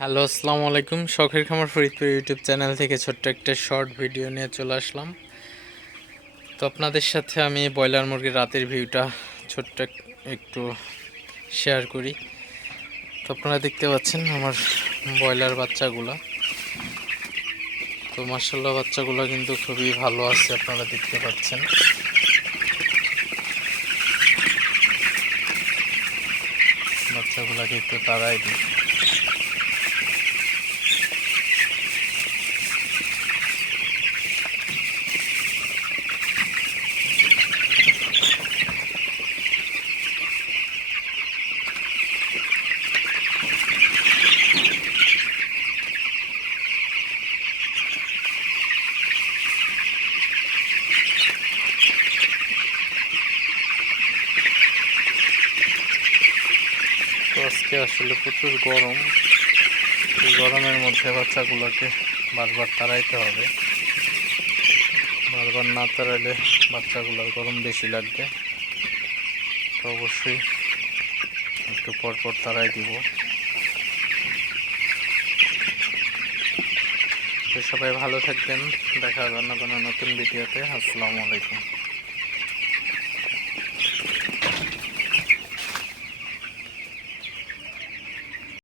Hello, আসসালামু আলাইকুম। শখের খামার ফরিদপুর ইউটিউব চ্যানেল থেকে ছোট্ট একটা শর্ট ভিডিও নিয়ে চলে আসলাম। তো আপনাদের সাথে আমি ব্রয়লার মুরগির রাতের ভিউটা ছোট্ট একটু শেয়ার করি। তো আপনারা দেখতে পাচ্ছেন আমার ব্রয়লার বাচ্চাগুলো। তো মার্শাল্লাহ বাচ্চাগুলো কিন্তু খুবই ভালো আছে, আপনারা দেখতে পাচ্ছেন। বাচ্চাগুলোকে একটু তাড়াই দিই। তো আজকে আসলে প্রচুর গরম। এই গরমের মধ্যে বাচ্চাগুলোকে বারবার তাড়াইতে হবে। বারবার না তাড়াইলে বাচ্চাগুলোর গরম বেশি লাগবে। তো অবশ্যই একটু পর পর তাড়াই দিব। সবাই ভালো থাকবেন। দেখা হবে অন্য কোনো নতুন ভিডিওতে। আসসালামু আলাইকুম।